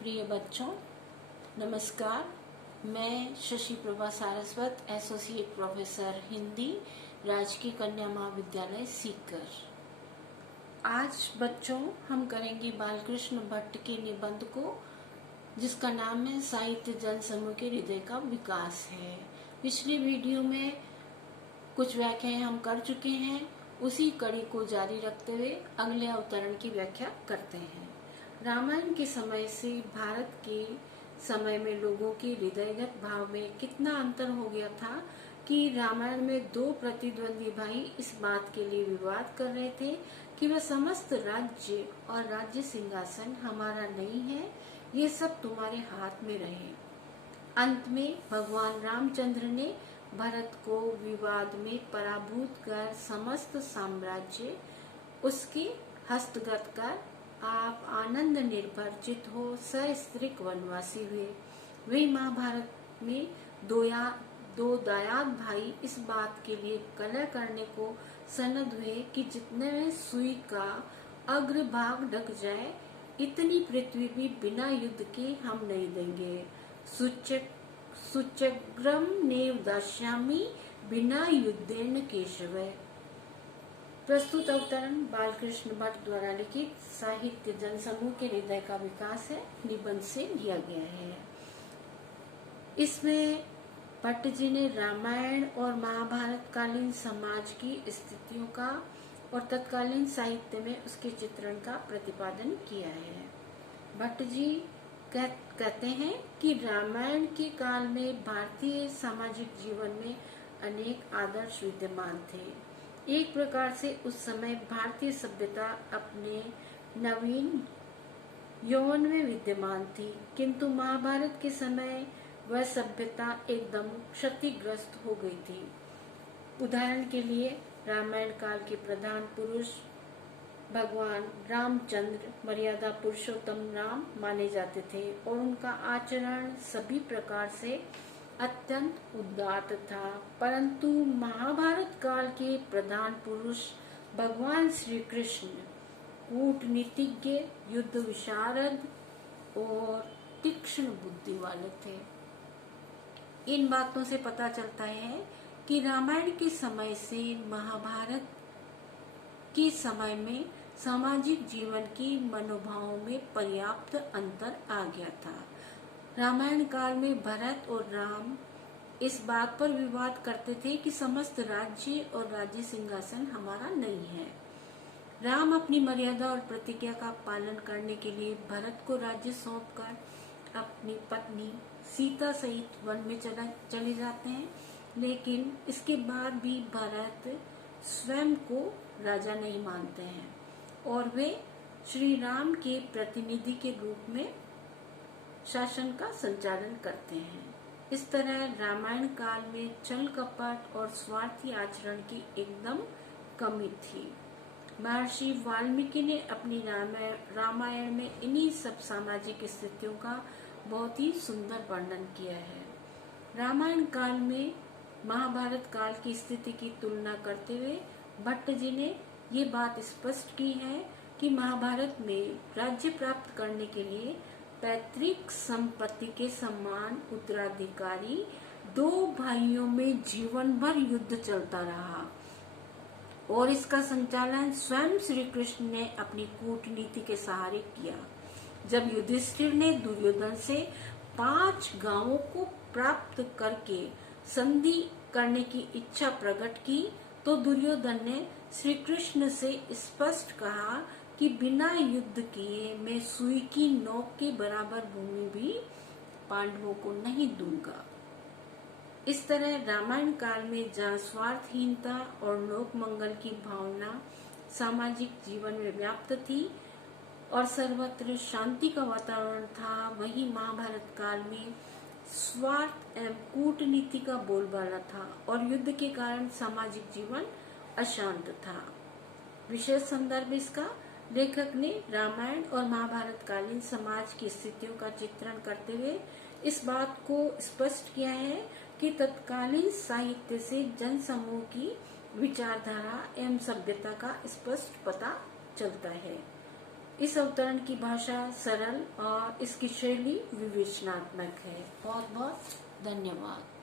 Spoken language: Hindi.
प्रिय बच्चों, नमस्कार। मैं शशि प्रभा सारस्वत, एसोसिएट प्रोफेसर हिंदी, राजकीय कन्या महाविद्यालय सीकर। आज बच्चों हम करेंगे बालकृष्ण भट्ट के निबंध को, जिसका नाम है साहित्य जन समूह के हृदय का विकास है। पिछली वीडियो में कुछ व्याख्याएं हम कर चुके हैं, उसी कड़ी को जारी रखते हुए अगले अवतरण की व्याख्या करते हैं। रामायण के समय से भारत के समय में लोगों के हृदयगत भाव में कितना अंतर हो गया था कि रामायण में दो प्रतिद्वंदी भाई इस बात के लिए विवाद कर रहे थे कि वह समस्त राज्य और राज्य सिंहासन हमारा नहीं है, ये सब तुम्हारे हाथ में रहे। अंत में भगवान रामचंद्र ने भरत को विवाद में पराभूत कर समस्त साम्राज्य उसके हस्तगत कर आप आनंद निर्भर चित हो सस्त्रीक वनवासी हुए। वे महाभारत में दो दायाद भाई इस बात के लिए कलह करने को सनद हुए कि जितने में सुई का अग्रभाग ढक जाए, इतनी पृथ्वी भी बिना युद्ध के हम नहीं देंगे। सुचग्रम नेव दास्यामि बिना युद्धेन केशव। प्रस्तुत अवतरण बालकृष्ण भट्ट द्वारा लिखित साहित्य जन समूह के हृदय का विकास है निबंध से लिया गया है। इसमें भट्ट जी ने रामायण और महाभारत कालीन समाज की स्थितियों का और तत्कालीन साहित्य में उसके चित्रण का प्रतिपादन किया है। भट्ट जी कहते हैं कि रामायण के काल में भारतीय सामाजिक जीवन में अनेक आदर्श विद्यमान थे। एक प्रकार से उस समय भारतीय सभ्यता अपने नवीन यौवन में विद्यमान थी, किंतु महाभारत के समय वह सभ्यता एकदम क्षतिग्रस्त हो गई थी। उदाहरण के लिए रामायण काल के प्रधान पुरुष भगवान रामचंद्र मर्यादा पुरुषोत्तम राम माने जाते थे और उनका आचरण सभी प्रकार से अत्यंत उदात्त था। परंतु महाभारत काल के प्रधान पुरुष भगवान श्री कृष्ण कूटनीतिज्ञ, युद्ध विशारद और तीक्ष्ण बुद्धि वाले थे। इन बातों से पता चलता है कि रामायण के समय से महाभारत के समय में सामाजिक जीवन की मनोभावों में पर्याप्त अंतर आ गया था। रामायण काल में भरत और राम इस बात पर विवाद करते थे कि समस्त राज्य और राज्य सिंहासन हमारा नहीं है। राम अपनी मर्यादा और प्रतिज्ञा का पालन करने के लिए भरत को राज्य सौंपकर अपनी पत्नी सीता सहित वन में चले जाते हैं, लेकिन इसके बाद भी भरत स्वयं को राजा नहीं मानते हैं और वे श्री राम के प्रतिनिधि के रूप में शासन का संचालन करते हैं। इस तरह रामायण काल में छल कपट और स्वार्थी आचरण की एकदम कमी थी। महर्षि वाल्मीकि ने अपनी रामायण में इन्हीं सब सामाजिक स्थितियों का बहुत ही सुंदर वर्णन किया है। रामायण काल में महाभारत काल की स्थिति की तुलना करते हुए भट्ट जी ने ये बात स्पष्ट की है कि महाभारत में राज्य प्राप्त करने के लिए पैतृक संपत्ति के समान उत्तराधिकारी दो भाइयों में जीवन भर युद्ध चलता रहा और इसका संचालन स्वयं श्री कृष्ण ने अपनी कूटनीति के सहारे किया। जब युधिष्ठिर ने दुर्योधन से 5 गांवों को प्राप्त करके संधि करने की इच्छा प्रकट की, तो दुर्योधन ने श्री कृष्ण से स्पष्ट कहा कि बिना युद्ध किए मैं सुई की नोक के बराबर भूमि भी पांडवों को नहीं दूंगा। इस तरह रामायण काल में जहाँ स्वार्थहीनता और लोक मंगल की भावना सामाजिक जीवन में व्याप्त थी और सर्वत्र शांति का वातावरण था, वहीं महाभारत काल में स्वार्थ एवं कूटनीति का बोलबाला था और युद्ध के कारण सामाजिक जीवन अशांत था। विशेष संदर्भ इसका लेखक ने रामायण और महाभारत कालीन समाज की स्थितियों का चित्रण करते हुए इस बात को स्पष्ट किया है कि तत्कालीन साहित्य से जन समूह की विचारधारा एवं सभ्यता का स्पष्ट पता चलता है। इस अवतरण की भाषा सरल और इसकी शैली विवेचनात्मक है। बहुत बहुत धन्यवाद।